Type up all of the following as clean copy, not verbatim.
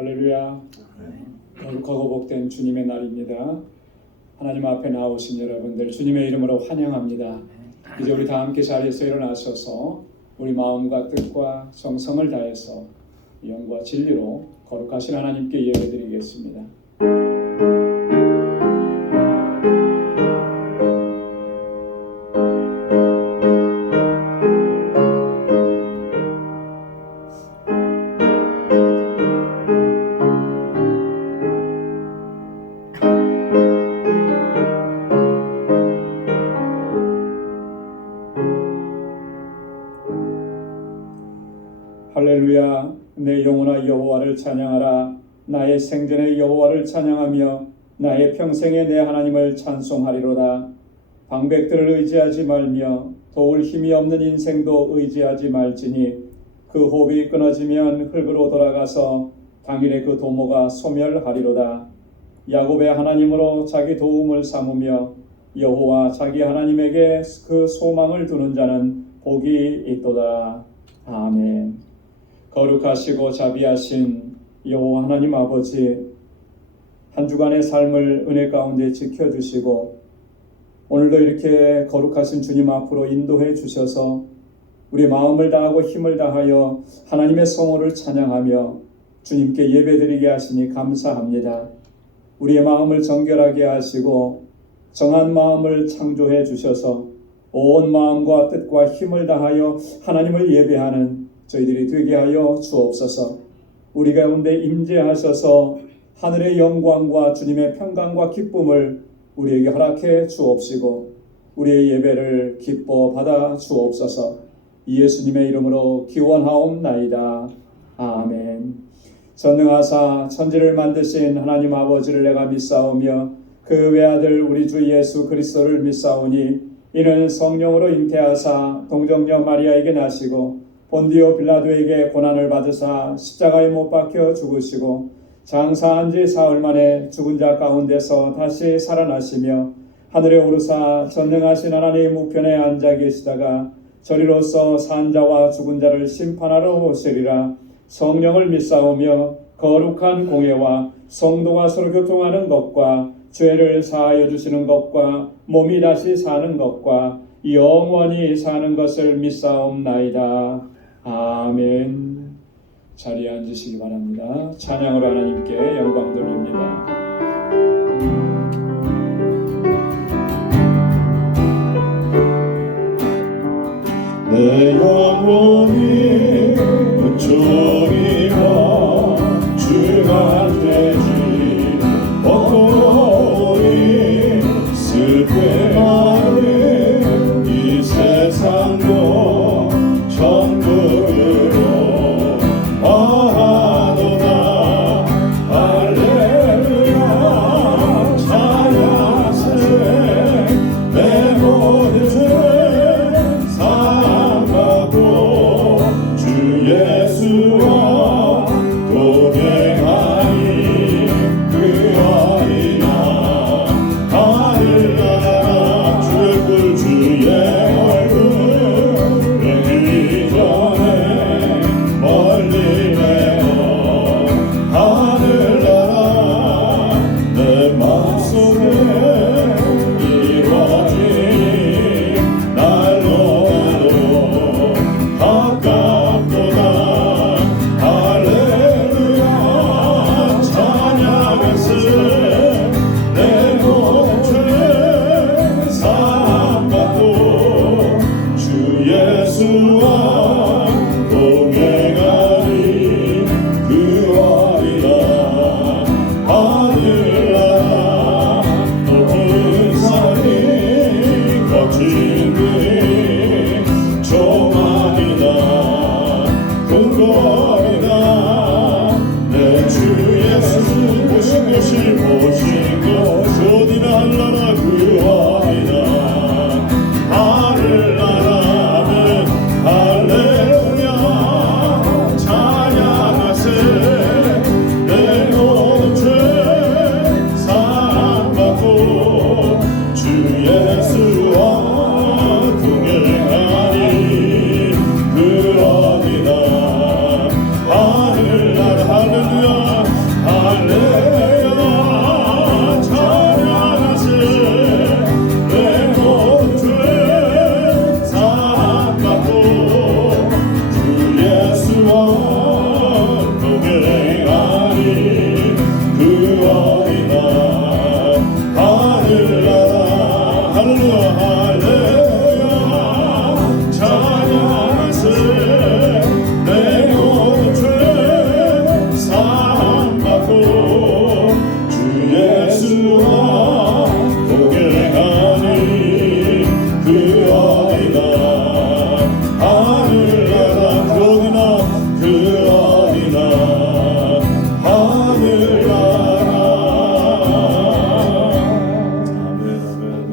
할렐루야. 거룩하고 복된 주님의 날입니다. 하나님 앞에 나오신 여러분들 주님의 이름으로 환영합니다. 이제 우리 다 함께 자리에서 일어나셔서 우리 마음과 뜻과 정성을 다해서 영과 진리로 거룩하신 하나님께 예배드리겠습니다. 할렐루야. 내 영혼아 여호와를 찬양하라. 나의 생전에 여호와를 찬양하며 나의 평생에 내 하나님을 찬송하리로다. 방백들을 의지하지 말며 도울 힘이 없는 인생도 의지하지 말지니 그 호흡이 끊어지면 흙으로 돌아가서 당일에 그 도모가 소멸하리로다. 야곱의 하나님으로 자기 도움을 삼으며 여호와 자기 하나님에게 그 소망을 두는 자는 복이 있도다. 아멘. 거룩하시고 자비하신 여호와 하나님 아버지, 한 주간의 삶을 은혜 가운데 지켜주시고 오늘도 이렇게 거룩하신 주님 앞으로 인도해 주셔서 우리 마음을 다하고 힘을 다하여 하나님의 성호를 찬양하며 주님께 예배드리게 하시니 감사합니다. 우리의 마음을 정결하게 하시고 정한 마음을 창조해 주셔서 온 마음과 뜻과 힘을 다하여 하나님을 예배하는 저희들이 되게 하여 주옵소서. 우리 가운데 임재하셔서 하늘의 영광과 주님의 평강과 기쁨을 우리에게 허락해 주옵시고 우리의 예배를 기뻐 받아 주옵소서. 예수님의 이름으로 기원하옵나이다. 아멘. 전능하사 천지를 만드신 하나님 아버지를 내가 믿사오며 그 외아들 우리 주 예수 그리스도를 믿사오니 이는 성령으로 잉태하사 동정녀 마리아에게 나시고 본디오 빌라도에게 고난을 받으사 십자가에 못 박혀 죽으시고 장사한 지 사흘 만에 죽은 자 가운데서 다시 살아나시며 하늘에 오르사 전능하신 하나님 우편에 앉아 계시다가 저리로서 산 자와 죽은 자를 심판하러 오시리라. 성령을 믿사오며 거룩한 공예와 성도가 서로 교통하는 것과 죄를 사하여 주시는 것과 몸이 다시 사는 것과 영원히 사는 것을 믿사옵나이다. 아멘. 자리에 앉으시기 바랍니다. 찬양으로 하나님께 영광 돌립니다. 내 영혼이 은총이와 주가 되지 벗고리 슬픔 많은 이 세상도 천국으로 아도다. 할렐루야. 할렐루야 찬양하세 내 모든 죄 사함받고 주 예수와 동행하니 그 어린 날 하늘나라 할렐루야 할렐루야 찬양하세 내 모든 죄 사함받고 주 예수와 동행하니 그 어린 날 하늘나라 그 어린 날 그 어린 날 하늘나라 아멘 아멘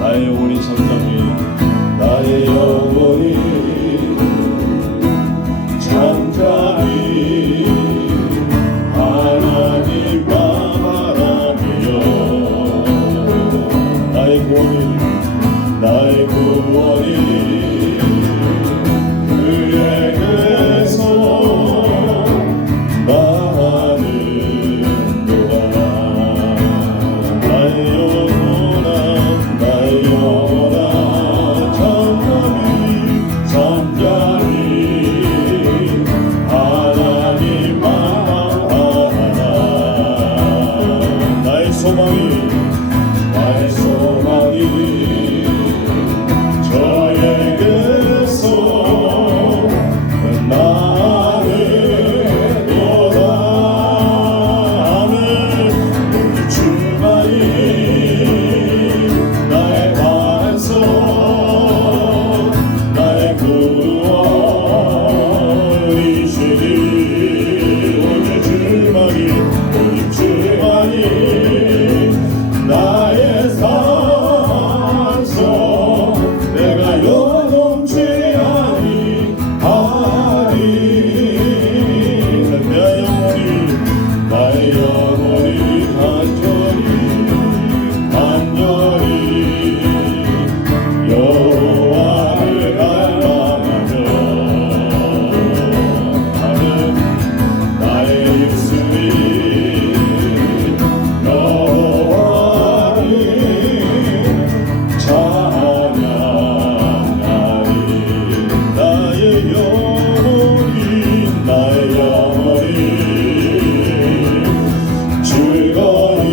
나의 영혼이 잠잠히 나의 영혼이 잠잠히 하나님과 바라며 나의 구원이 그에게서 나는도다 나의 영혼아 잠잠히 하나님만 바라라 나의 소망이 저에게서 나는도다 아멘 오직 주만이 나의 반석 나의 구원이시니 오직 주만이 나의 산성 내가 요동치 아니하리 나의 영혼이 간절히 여호와를 갈망하며 나는 나의 입술이 여호와를 찬양하리 나의 영혼이 즐거이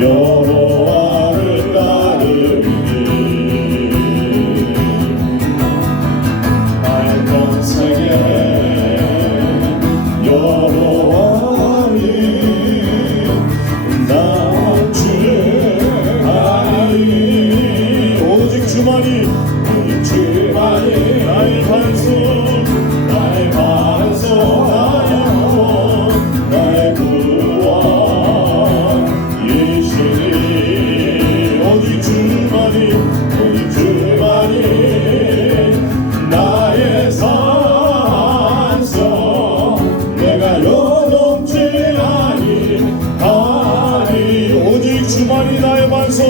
여호와를 따르리니 나의 평생에 여호와를 낮추하리 오직 주만이 나의 반석 나의 구원이시니 오직 주만이 나의 산성 내가 요동치 아니하리 오직 주만이 나의 반석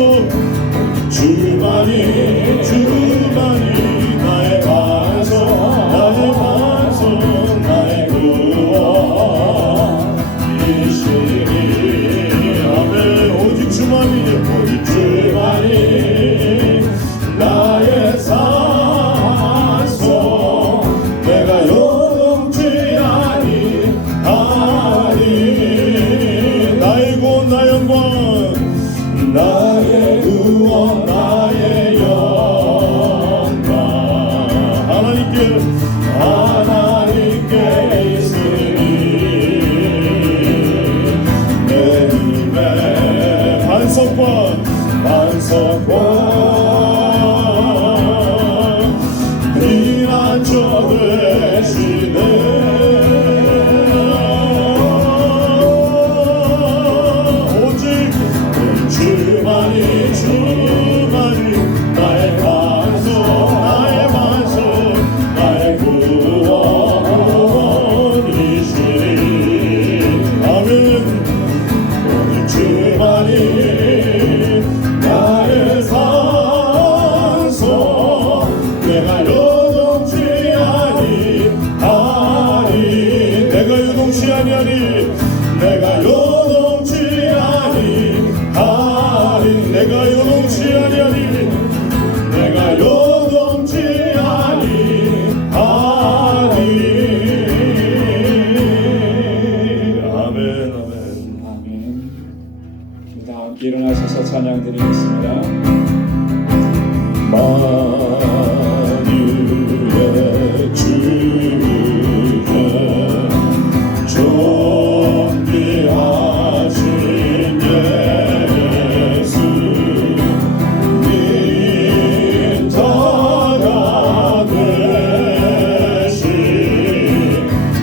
주만이 나의 반석 나의 구원이시니 아멘 오직 주만이 나의 산성 내가 요동치 아니하리 나의 구원 나의 영광 나의 구원 나의 영광 하나님께 있으니 내 힘의 반석과 피난처 되시네 오직 주만이 나의 반석 나의 구원이시니 아멘 오직 주만이 일어나셔서 찬양 드리겠습니다. 만유의 주에 존귀하신 예수 네 자가 되신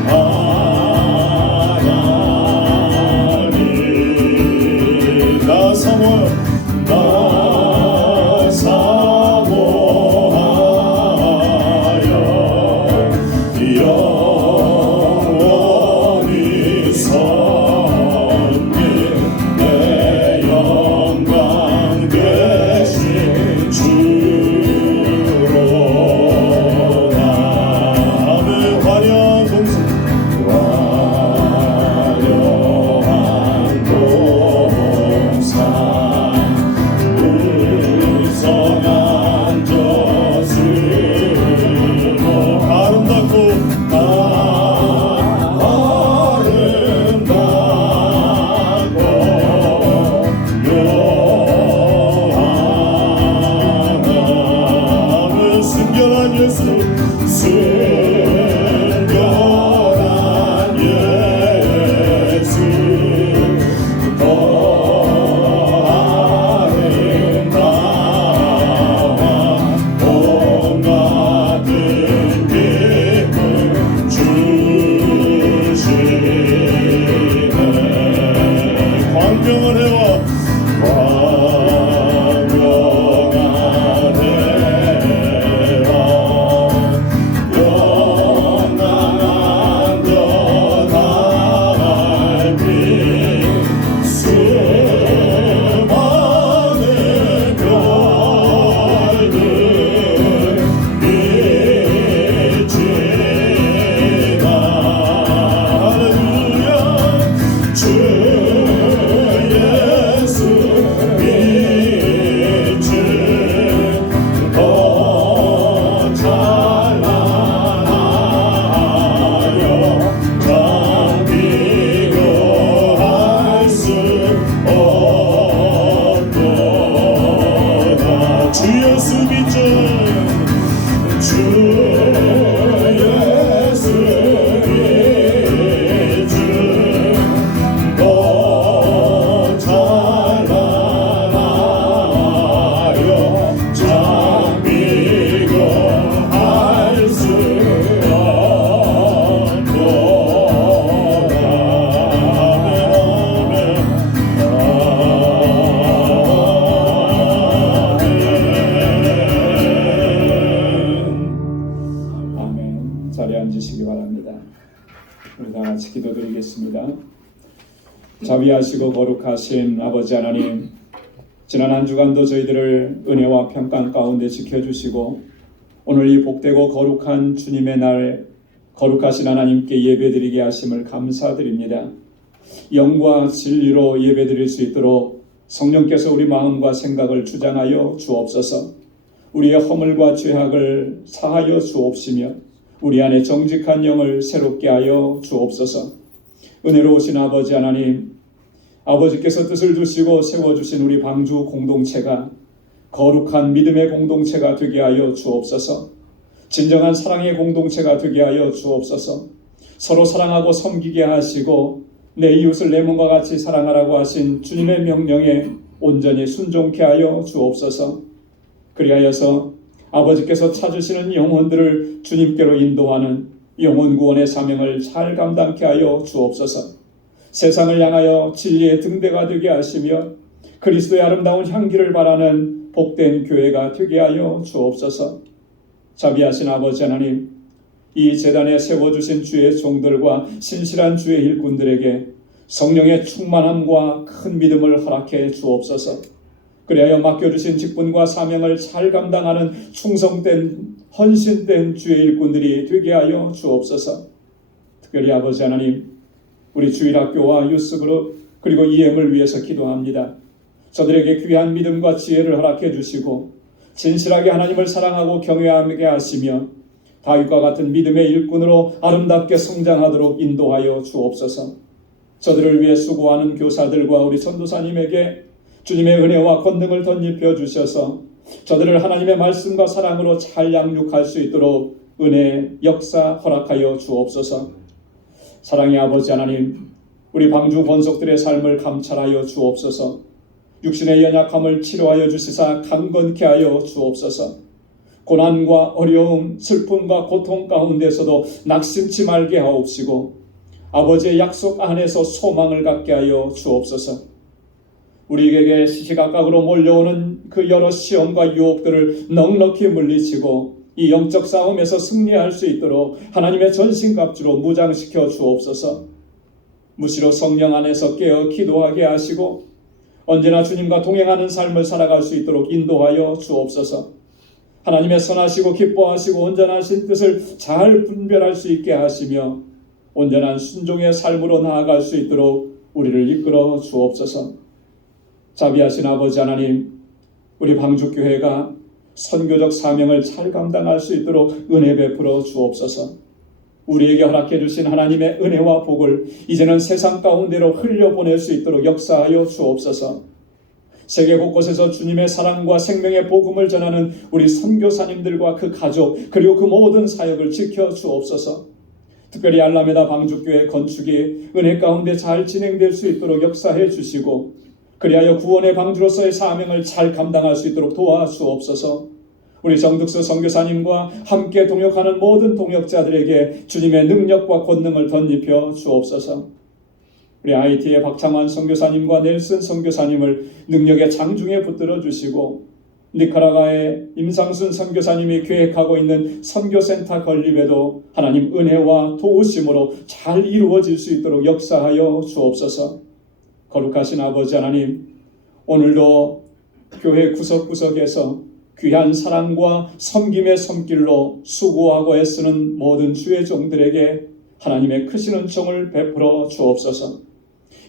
하나님 나 사모하여 영원히 섬긴 내 영광 되신 주로다. 아멘. 화려한 동산 무성한 젖으로 아름답고 묘하다. 순결한 예수 순결한 예수 더 아름다워 온 같은 기쁨 주시네. 광명을 해와 주 예수 믿죠. 주 예수 믿죠. 더 찬란하여 잠기고 할 수 없도다. 아멘. 자리에 앉으시기 바랍니다. 우리 다 같이 기도드리겠습니다. 자비하시고 거룩하신 아버지 하나님, 지난 한 주간도 저희들을 은혜와 평강 가운데 지켜주시고 오늘 이 복되고 거룩한 주님의 날 거룩하신 하나님께 예배드리게 하심을 감사드립니다. 영과 진리로 예배드릴 수 있도록 성령께서 우리 마음과 생각을 주장하여 주옵소서. 우리의 허물과 죄악을 사하여 주옵시며 우리 안에 정직한 영을 새롭게 하여 주옵소서. 은혜로우신 아버지 하나님, 아버지께서 뜻을 두시고 세워주신 우리 방주 공동체가 거룩한 믿음의 공동체가 되게 하여 주옵소서. 진정한 사랑의 공동체가 되게 하여 주옵소서. 서로 사랑하고 섬기게 하시고 내 이웃을 내 몸과 같이 사랑하라고 하신 주님의 명령에 온전히 순종케 하여 주옵소서. 그리하여서 아버지께서 찾으시는 영혼들을 주님께로 인도하는 영혼 구원의 사명을 잘 감당케 하여 주옵소서. 세상을 향하여 진리의 등대가 되게 하시며 그리스도의 아름다운 향기를 바라는 복된 교회가 되게 하여 주옵소서. 자비하신 아버지 하나님, 이 제단에 세워주신 주의 종들과 신실한 주의 일꾼들에게 성령의 충만함과 큰 믿음을 허락해 주옵소서. 그리하여 맡겨주신 직분과 사명을 잘 감당하는 충성된 헌신된 주의 일꾼들이 되게 하여 주옵소서. 특별히 아버지 하나님, 우리 주일학교와 유스그룹 그리고 EM을 위해서 기도합니다. 저들에게 귀한 믿음과 지혜를 허락해 주시고 진실하게 하나님을 사랑하고 경외하게 하시며 다윗과 같은 믿음의 일꾼으로 아름답게 성장하도록 인도하여 주옵소서. 저들을 위해 수고하는 교사들과 우리 전도사님에게 주님의 은혜와 권능을 덧입혀 주셔서 저들을 하나님의 말씀과 사랑으로 잘 양육할 수 있도록 은혜 역사 허락하여 주옵소서. 사랑의 아버지 하나님, 우리 방주 권속들의 삶을 감찰하여 주옵소서. 육신의 연약함을 치료하여 주시사 강건케 하여 주옵소서. 고난과 어려움, 슬픔과 고통 가운데서도 낙심치 말게 하옵시고 아버지의 약속 안에서 소망을 갖게 하여 주옵소서. 우리에게 시시각각으로 몰려오는 그 여러 시험과 유혹들을 넉넉히 물리치고 이 영적 싸움에서 승리할 수 있도록 하나님의 전신갑주로 무장시켜 주옵소서. 무시로 성령 안에서 깨어 기도하게 하시고 언제나 주님과 동행하는 삶을 살아갈 수 있도록 인도하여 주옵소서. 하나님의 선하시고 기뻐하시고 온전하신 뜻을 잘 분별할 수 있게 하시며 온전한 순종의 삶으로 나아갈 수 있도록 우리를 이끌어 주옵소서. 자비하신 아버지 하나님, 우리 방주교회가 선교적 사명을 잘 감당할 수 있도록 은혜 베풀어 주옵소서. 우리에게 허락해 주신 하나님의 은혜와 복을 이제는 세상 가운데로 흘려보낼 수 있도록 역사하여 주옵소서. 세계 곳곳에서 주님의 사랑과 생명의 복음을 전하는 우리 선교사님들과 그 가족 그리고 그 모든 사역을 지켜 주옵소서. 특별히 알라메다 방주교회 건축이 은혜 가운데 잘 진행될 수 있도록 역사해 주시고 그리하여 구원의 방주로서의 사명을 잘 감당할 수 있도록 도와주옵소서. 우리 정득수 선교사님과 함께 동역하는 모든 동역자들에게 주님의 능력과 권능을 덧입혀 주옵소서. 우리 IT의 박창환 선교사님과 넬슨 선교사님을 능력의 장중에 붙들어 주시고 니카라과의 임상순 선교사님이 계획하고 있는 선교센터 건립에도 하나님 은혜와 도우심으로 잘 이루어질 수 있도록 역사하여 주옵소서. 거룩하신 아버지 하나님, 오늘도 교회 구석구석에서 귀한 사랑과 섬김의 손길로 수고하고 애쓰는 모든 주의 종들에게 하나님의 크신 은총을 베풀어 주옵소서.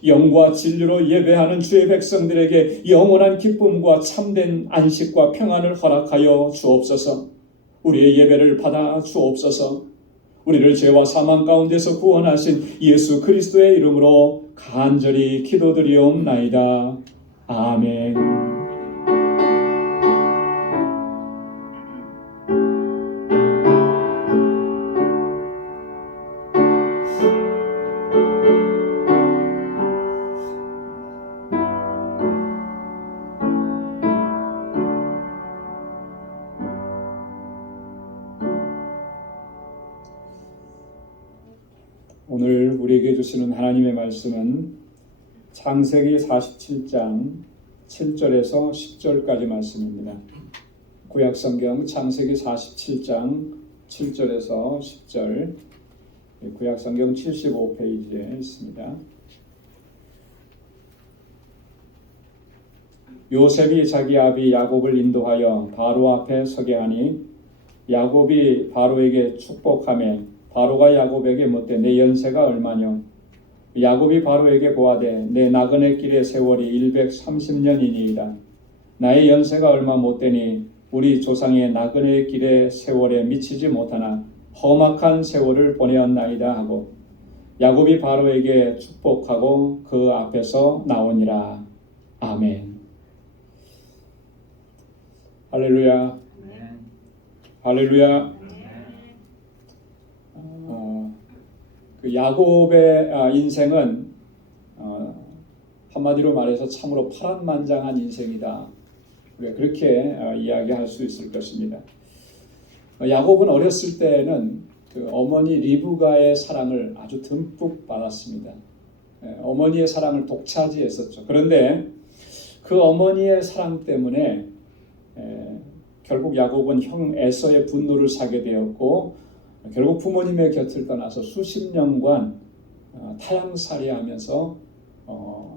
영과 진리로 예배하는 주의 백성들에게 영원한 기쁨과 참된 안식과 평안을 허락하여 주옵소서. 우리의 예배를 받아 주옵소서. 우리를 죄와 사망 가운데서 구원하신 예수 그리스도의 이름으로 간절히 기도드리옵나이다. 아멘. 오늘 우리에게 주시는 하나님의 말씀은 창세기 47장 7절에서 10절까지 말씀입니다. 구약성경 창세기 47장 7절에서 10절, 구약성경 75페이지에 있습니다. 요셉이 자기 아비 야곱을 인도하여 바로 앞에 서게 하니 야곱이 바로에게 축복하며 바로가 야곱에게 묻되 내 연세가 얼마뇨? 야곱이 바로에게 고하되 내 나그네 길의 세월이 130년이니이다. 나의 연세가 얼마 못되니 우리 조상의 나그네 길의 세월에 미치지 못하나 험악한 세월을 보내었나이다 하고 야곱이 바로에게 축복하고 그 앞에서 나오니라. 아멘. 할렐루야. 할렐루야. 그 야곱의 인생은 한마디로 말해서 참으로 파란만장한 인생이다. 우리가 그렇게 이야기할 수 있을 것입니다. 야곱은 어렸을 때는 그 어머니 리브가의 사랑을 아주 듬뿍 받았습니다. 어머니의 사랑을 독차지했었죠. 그런데 그 어머니의 사랑 때문에 결국 야곱은 형 에서의 분노를 사게 되었고 결국 부모님의 곁을 떠나서 수십 년간 타향살이하면서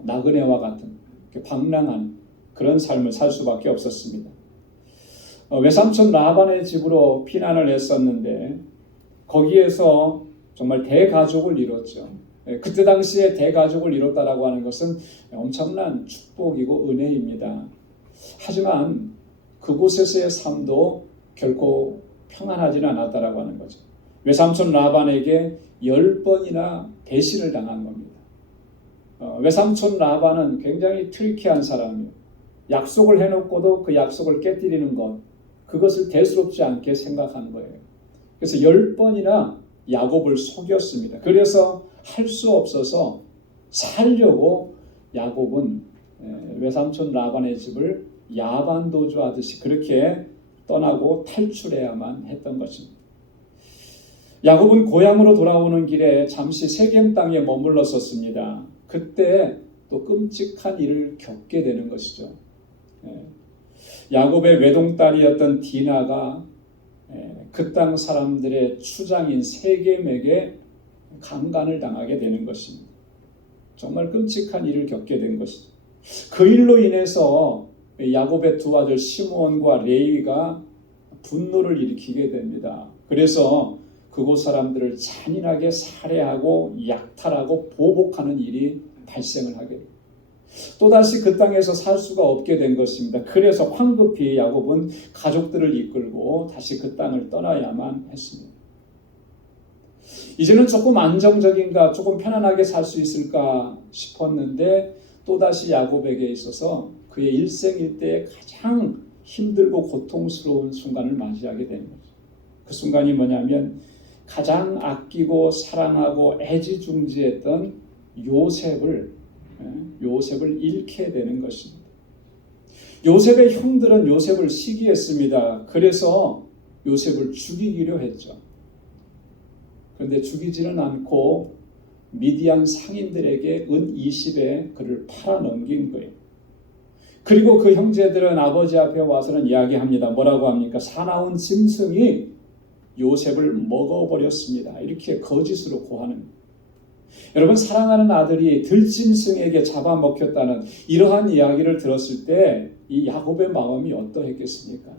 나그네와 같은 방랑한 그런 삶을 살 수밖에 없었습니다. 외삼촌 라반의 집으로 피난을 했었는데 거기에서 정말 대가족을 이뤘죠. 그때 당시에 대가족을 이뤘다라고 하는 것은 엄청난 축복이고 은혜입니다. 하지만 그곳에서의 삶도 결코 평안하지는 않았다라고 하는 거죠. 외삼촌 라반에게 10번이나 배신을 당한 겁니다. 외삼촌 라반은 굉장히 트리키한 사람이에요. 약속을 해놓고도 그 약속을 깨뜨리는 것, 그것을 대수롭지 않게 생각하는 거예요. 그래서 10번이나 야곱을 속였습니다. 그래서 할 수 없어서 살려고 야곱은 외삼촌 라반의 집을 야반도주하듯이 그렇게 떠나고 탈출해야만 했던 것입니다. 야곱은 고향으로 돌아오는 길에 잠시 세겜 땅에 머물렀었습니다. 그때 또 끔찍한 일을 겪게 되는 것이죠. 야곱의 외동딸이었던 디나가 그 땅 사람들의 추장인 세겜에게 강간을 당하게 되는 것입니다. 정말 끔찍한 일을 겪게 된 것이죠. 그 일로 인해서 야곱의 두 아들 시므온과 레위가 분노를 일으키게 됩니다. 그래서 그곳 사람들을 잔인하게 살해하고 약탈하고 보복하는 일이 발생을 하게 됩니다. 또다시 그 땅에서 살 수가 없게 된 것입니다. 그래서 황급히 야곱은 가족들을 이끌고 다시 그 땅을 떠나야만 했습니다. 이제는 조금 안정적인가, 조금 편안하게 살 수 있을까 싶었는데 또다시 야곱에게 있어서 그의 일생일대에 가장 힘들고 고통스러운 순간을 맞이하게 되는 거죠. 그 순간이 뭐냐면 가장 아끼고 사랑하고 애지중지했던 요셉을 잃게 되는 것입니다. 요셉의 형들은 요셉을 시기했습니다. 그래서 요셉을 죽이기로 했죠. 그런데 죽이지는 않고 미디안 상인들에게 은 20에 그를 팔아넘긴 거예요. 그리고 그 형제들은 아버지 앞에 와서는 이야기합니다. 뭐라고 합니까? 사나운 짐승이 요셉을 먹어버렸습니다. 이렇게 거짓으로 고하는 거예요. 여러분, 사랑하는 아들이 들짐승에게 잡아먹혔다는 이러한 이야기를 들었을 때 이 야곱의 마음이 어떠했겠습니까?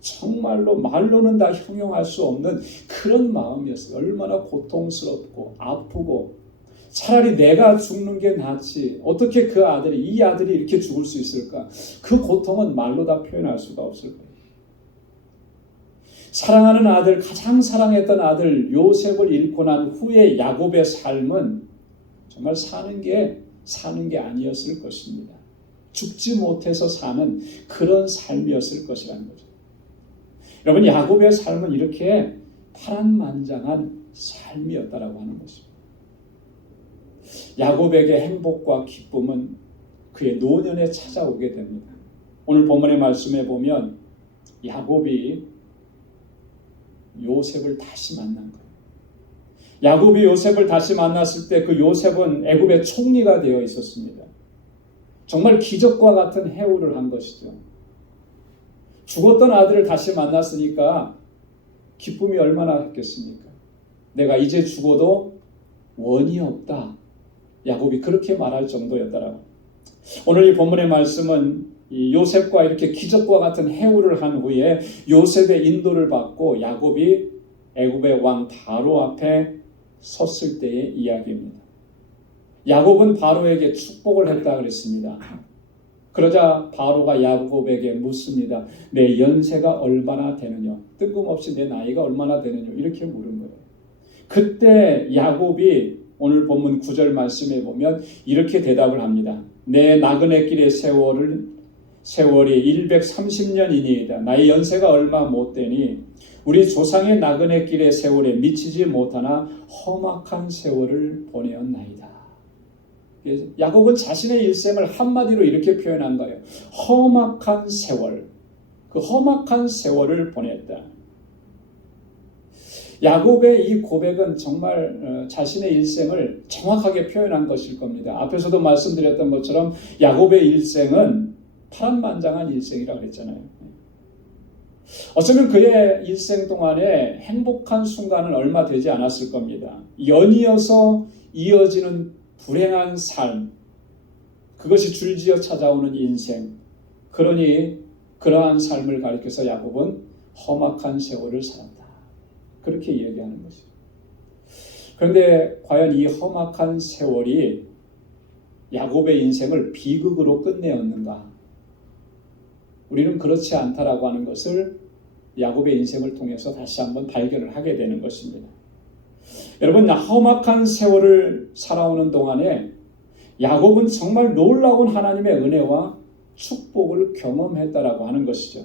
정말로 말로는 다 형용할 수 없는 그런 마음이었어요. 얼마나 고통스럽고 아프고 차라리 내가 죽는 게 낫지. 어떻게 그 아들이, 이 아들이 이렇게 죽을 수 있을까? 그 고통은 말로 다 표현할 수가 없을 거예요. 사랑하는 아들, 가장 사랑했던 아들 요셉을 잃고 난 후에 야곱의 삶은 정말 사는 게 아니었을 것입니다. 죽지 못해서 사는 그런 삶이었을 것이라는 거죠. 여러분, 야곱의 삶은 이렇게 파란만장한 삶이었다라고 하는 것입니다. 야곱에게 행복과 기쁨은 그의 노년에 찾아오게 됩니다. 오늘 본문의 말씀에 보면 야곱이 요셉을 다시 만난 거예요. 야곱이 요셉을 다시 만났을 때 그 요셉은 애굽의 총리가 되어 있었습니다. 정말 기적과 같은 해오를 한 것이죠. 죽었던 아들을 다시 만났으니까 기쁨이 얼마나 했겠습니까? 내가 이제 죽어도 원이 없다. 야곱이 그렇게 말할 정도였다라고. 오늘 이 본문의 말씀은 이 요셉과 이렇게 기적과 같은 해오를 한 후에 요셉의 인도를 받고 야곱이 애굽의 왕 바로 앞에 섰을 때의 이야기입니다. 야곱은 바로에게 축복을 했다 그랬습니다. 그러자 바로가 야곱에게 묻습니다. 내 연세가 얼마나 되느냐? 뜬금없이 내 나이가 얼마나 되느냐? 이렇게 물은 거예요. 그때 야곱이 오늘 본문 9절 말씀에 보면 이렇게 대답을 합니다. 내 나그네 길의 세월이 130년이니이다. 나의 연세가 얼마 못 되니 우리 조상의 나그네 길의 세월에 미치지 못하나 험악한 세월을 보내었나이다. 야곱은 자신의 일생을 한마디로 이렇게 표현한 거예요. 험악한 세월. 그 험악한 세월을 보냈다. 야곱의 이 고백은 정말 자신의 일생을 정확하게 표현한 것일 겁니다. 앞에서도 말씀드렸던 것처럼 야곱의 일생은 파란만장한 일생이라고 했잖아요. 어쩌면 그의 일생 동안에 행복한 순간은 얼마 되지 않았을 겁니다. 연이어서 이어지는 불행한 삶, 그것이 줄지어 찾아오는 인생. 그러니 그러한 삶을 가리켜서 야곱은 험악한 세월을 살았다. 그렇게 이야기하는 것이죠. 그런데 과연 이 험악한 세월이 야곱의 인생을 비극으로 끝내었는가? 우리는 그렇지 않다라고 하는 것을 야곱의 인생을 통해서 다시 한번 발견을 하게 되는 것입니다. 여러분, 험악한 세월을 살아오는 동안에 야곱은 정말 놀라운 하나님의 은혜와 축복을 경험했다라고 하는 것이죠.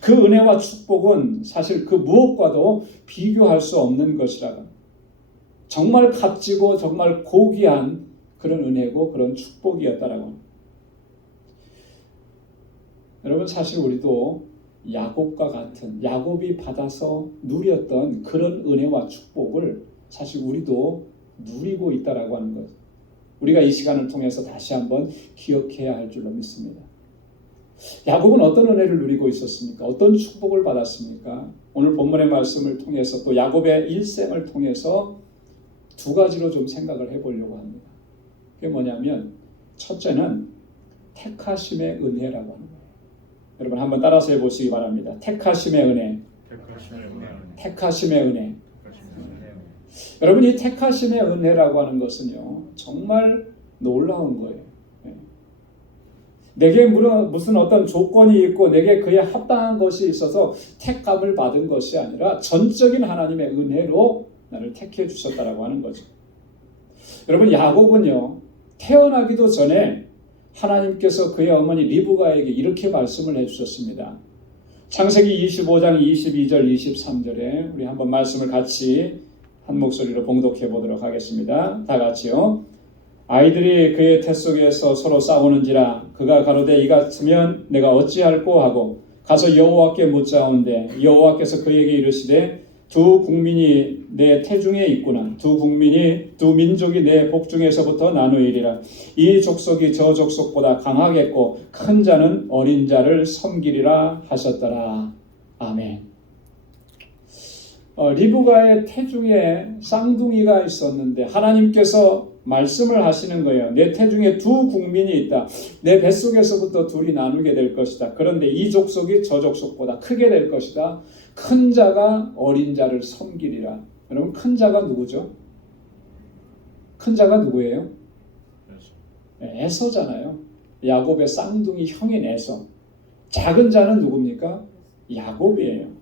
그 은혜와 축복은 사실 그 무엇과도 비교할 수 없는 것이라고. 정말 값지고 정말 고귀한 그런 은혜고 그런 축복이었다라고 합니다. 여러분, 사실 우리도 야곱과 같은, 야곱이 받아서 누렸던 그런 은혜와 축복을 사실 우리도 누리고 있다라고 하는 거죠. 우리가 이 시간을 통해서 다시 한번 기억해야 할 줄로 믿습니다. 야곱은 어떤 은혜를 누리고 있었습니까? 어떤 축복을 받았습니까? 오늘 본문의 말씀을 통해서 또 야곱의 일생을 통해서 두 가지로 좀 생각을 해보려고 합니다. 그게 뭐냐면 첫째는 택하심의 은혜라고 하는 거예요. 여러분 한번 따라서 해보시기 바랍니다. 택하심의 은혜. 택하심의 은혜. 여러분, 이 택하심의 은혜라고 하는 것은요, 정말 놀라운 거예요. 내게 무슨 어떤 조건이 있고 내게 그에 합당한 것이 있어서 택감을 받은 것이 아니라 전적인 하나님의 은혜로 나를 택해 주셨다라고 하는 거죠. 여러분, 야곱은요, 태어나기도 전에 하나님께서 그의 어머니 리브가에게 이렇게 말씀을 해주셨습니다. 창세기 25장 22절 23절에 우리 한번 말씀을 같이 한 목소리로 봉독해 보도록 하겠습니다. 다 같이요. 아이들이 그의 태 속에서 서로 싸우는지라 그가 가로되 이같으면 내가 어찌할꼬 하고 가서 여호와께 묻자온대 여호와께서 그에게 이르시되 두 국민이 내 태중에 있구나. 두 민족이 내 복중에서부터 나누이리라. 이 족속이 저 족속보다 강하겠고 큰 자는 어린 자를 섬기리라 하셨더라. 아멘. 리브가의 태중에 쌍둥이가 있었는데 하나님께서 말씀을 하시는 거예요. 내 태중에 두 국민이 있다. 내 뱃속에서부터 둘이 나누게 될 것이다. 그런데 이 족속이 저 족속보다 크게 될 것이다. 큰 자가 어린 자를 섬기리라. 여러분, 큰 자가 누구죠? 큰 자가 누구예요? 에서잖아요. 야곱의 쌍둥이 형인 에서. 작은 자는 누굽니까? 야곱이에요.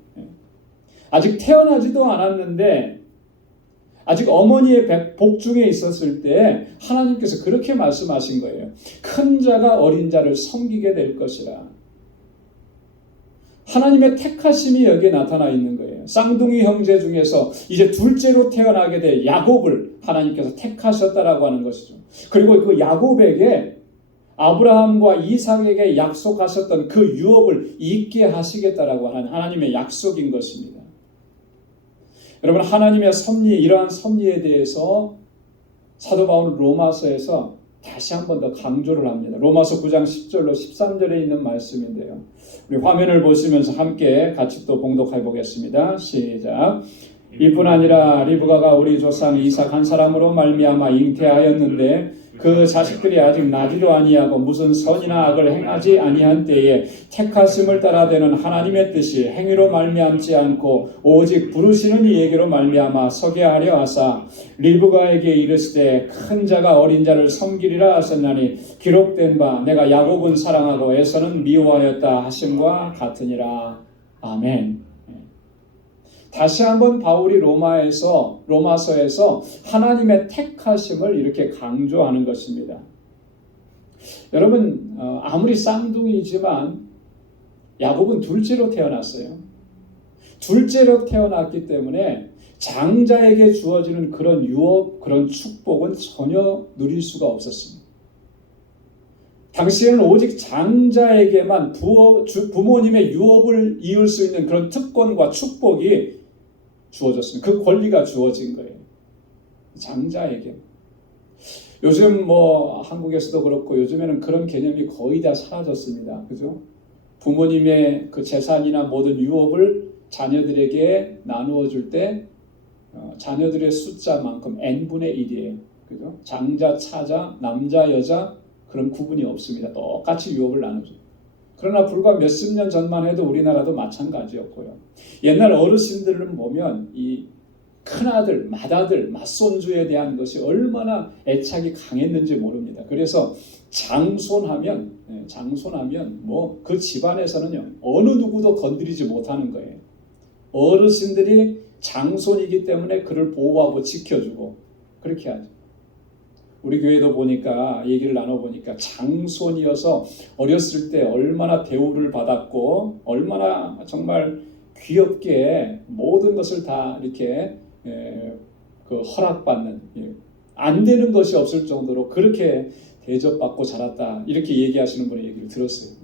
아직 태어나지도 않았는데 아직 어머니의 복중에 있었을 때 하나님께서 그렇게 말씀하신 거예요. 큰 자가 어린 자를 섬기게 될 것이라. 하나님의 택하심이 여기에 나타나 있는 거예요. 쌍둥이 형제 중에서 이제 둘째로 태어나게 될 야곱을 하나님께서 택하셨다라고 하는 것이죠. 그리고 그 야곱에게 아브라함과 이삭에게 약속하셨던 그 유업을 잊게 하시겠다라고 하는 하나님의 약속인 것입니다. 여러분, 하나님의 섭리, 이러한 섭리에 대해서 사도 바울은 로마서에서 다시 한 번 더 강조를 합니다. 로마서 9장 10절로 13절에 있는 말씀인데요. 우리 화면을 보시면서 함께 같이 또 봉독해 보겠습니다. 시작. 이뿐 아니라 리브가가 우리 조상 이삭 한 사람으로 말미암아 잉태하였는데 그 자식들이 아직 나지도 아니하고 무슨 선이나 악을 행하지 아니한 때에 택하심을 따라 되는 하나님의 뜻이 행위로 말미암지 않고 오직 부르시는 이에게로 말미암아 서게 하려 하사 리브가에게 이르시되 큰 자가 어린 자를 섬기리라 하셨나니 기록된 바 내가 야곱은 사랑하고 에서는 미워하였다 하심과 같으니라. 아멘. 다시 한번 바울이 로마서에서 하나님의 택하심을 이렇게 강조하는 것입니다. 여러분, 아무리 쌍둥이지만 야곱은 둘째로 태어났어요. 둘째로 태어났기 때문에 장자에게 주어지는 그런 유업, 그런 축복은 전혀 누릴 수가 없었습니다. 당시에는 오직 장자에게만 부모님의 유업을 이을 수 있는 그런 특권과 축복이 주어졌습니다. 그 권리가 주어진 거예요. 장자에게. 요즘 한국에서도 그렇고 요즘에는 그런 개념이 거의 다 사라졌습니다. 그죠? 부모님의 그 재산이나 모든 유업을 자녀들에게 나누어 줄 때 자녀들의 숫자만큼 n분의 1이에요. 그죠? 장자, 차자, 남자, 여자 그런 구분이 없습니다. 똑같이 유업을 나누죠. 그러나 불과 몇십 년 전만 해도 우리나라도 마찬가지였고요. 옛날 어르신들을 보면 이 큰아들, 맏아들, 맏손주에 대한 것이 얼마나 애착이 강했는지 모릅니다. 그래서 장손하면 그 집안에서는요 어느 누구도 건드리지 못하는 거예요. 어르신들이 장손이기 때문에 그를 보호하고 지켜주고 그렇게 하죠. 우리 교회도 보니까 얘기를 나눠보니까 장손이어서 어렸을 때 얼마나 대우를 받았고 얼마나 정말 귀엽게 모든 것을 다 이렇게 그 허락받는, 안 되는 것이 없을 정도로 그렇게 대접받고 자랐다, 이렇게 얘기하시는 분의 얘기를 들었어요.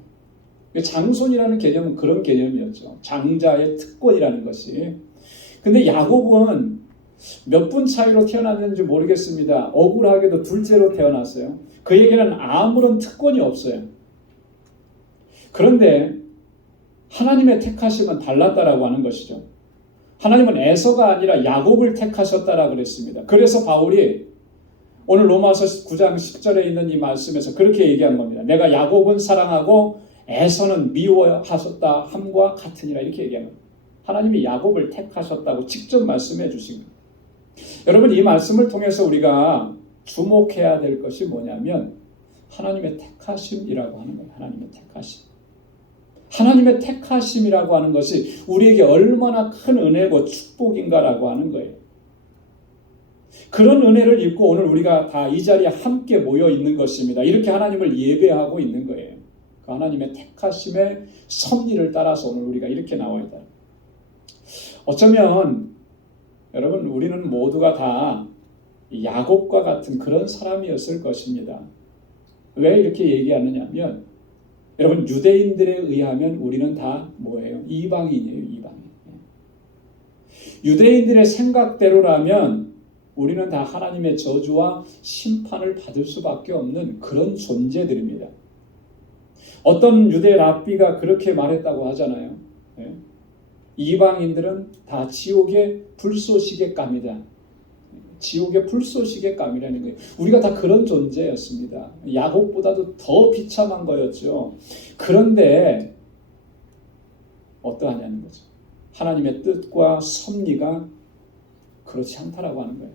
장손이라는 개념은 그런 개념이었죠. 장자의 특권이라는 것이. 근데 야곱은 몇 분 차이로 태어났는지 모르겠습니다. 억울하게도 둘째로 태어났어요. 그에게는 아무런 특권이 없어요. 그런데 하나님의 택하심은 달랐다라고 하는 것이죠. 하나님은 에서가 아니라 야곱을 택하셨다라고 그랬습니다. 그래서 바울이 오늘 로마서 9장 10절에 있는 이 말씀에서 그렇게 얘기한 겁니다. 내가 야곱은 사랑하고 에서는 미워하셨다 함과 같으니라, 이렇게 얘기하는 겁니다. 하나님이 야곱을 택하셨다고 직접 말씀해 주신 겁니다. 여러분, 이 말씀을 통해서 우리가 주목해야 될 것이 뭐냐면 하나님의 택하심이라고 하는 거예요. 하나님의 택하심. 하나님의 택하심이라고 하는 것이 우리에게 얼마나 큰 은혜고 축복인가라고 하는 거예요. 그런 은혜를 입고 오늘 우리가 다 이 자리에 함께 모여 있는 것입니다. 이렇게 하나님을 예배하고 있는 거예요. 그 하나님의 택하심의 섭리를 따라서 오늘 우리가 이렇게 나와 있다. 어쩌면 여러분, 우리는 모두가 다 야곱과 같은 그런 사람이었을 것입니다. 왜 이렇게 얘기하느냐면 여러분, 유대인들에 의하면 우리는 다 뭐예요? 이방인이에요. 이방인. 유대인들의 생각대로라면 우리는 다 하나님의 저주와 심판을 받을 수밖에 없는 그런 존재들입니다. 어떤 유대 랍비가 그렇게 말했다고 하잖아요. 이방인들은 다 지옥의 불쏘시개 감이다. 지옥의 불쏘시개 감이라는 거예요. 우리가 다 그런 존재였습니다. 야곱보다도 더 비참한 거였죠. 그런데 어떠하냐는 거죠. 하나님의 뜻과 섭리가 그렇지 않다라고 하는 거예요.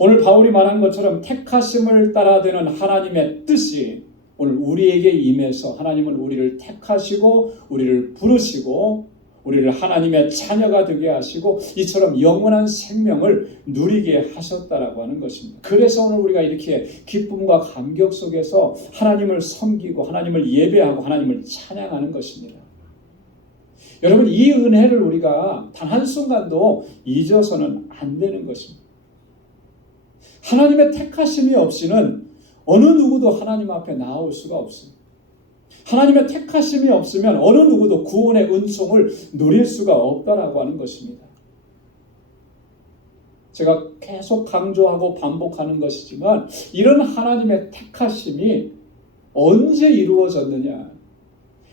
오늘 바울이 말한 것처럼 택하심을 따라되는 하나님의 뜻이 오늘 우리에게 임해서 하나님은 우리를 택하시고 우리를 부르시고 우리를 하나님의 자녀가 되게 하시고 이처럼 영원한 생명을 누리게 하셨다라고 하는 것입니다. 그래서 오늘 우리가 이렇게 기쁨과 감격 속에서 하나님을 섬기고 하나님을 예배하고 하나님을 찬양하는 것입니다. 여러분, 이 은혜를 우리가 단 한순간도 잊어서는 안 되는 것입니다. 하나님의 택하심이 없이는 어느 누구도 하나님 앞에 나올 수가 없습니다. 하나님의 택하심이 없으면 어느 누구도 구원의 은총을 누릴 수가 없다라고 하는 것입니다. 제가 계속 강조하고 반복하는 것이지만 이런 하나님의 택하심이 언제 이루어졌느냐?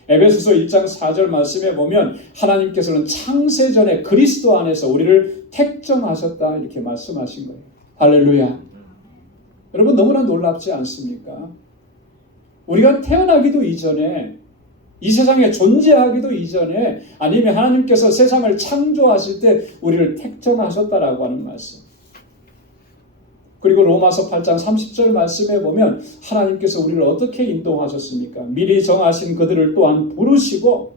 에베소서 1장 4절 말씀에 보면 하나님께서는 창세전에 그리스도 안에서 우리를 택정하셨다, 이렇게 말씀하신 거예요. 할렐루야. 여러분, 너무나 놀랍지 않습니까? 우리가 태어나기도 이전에, 이 세상에 존재하기도 이전에, 아니면 하나님께서 세상을 창조하실 때 우리를 택정하셨다라고 하는 말씀. 그리고 로마서 8장 30절 말씀에 보면 하나님께서 우리를 어떻게 인도하셨습니까? 미리 정하신 그들을 또한 부르시고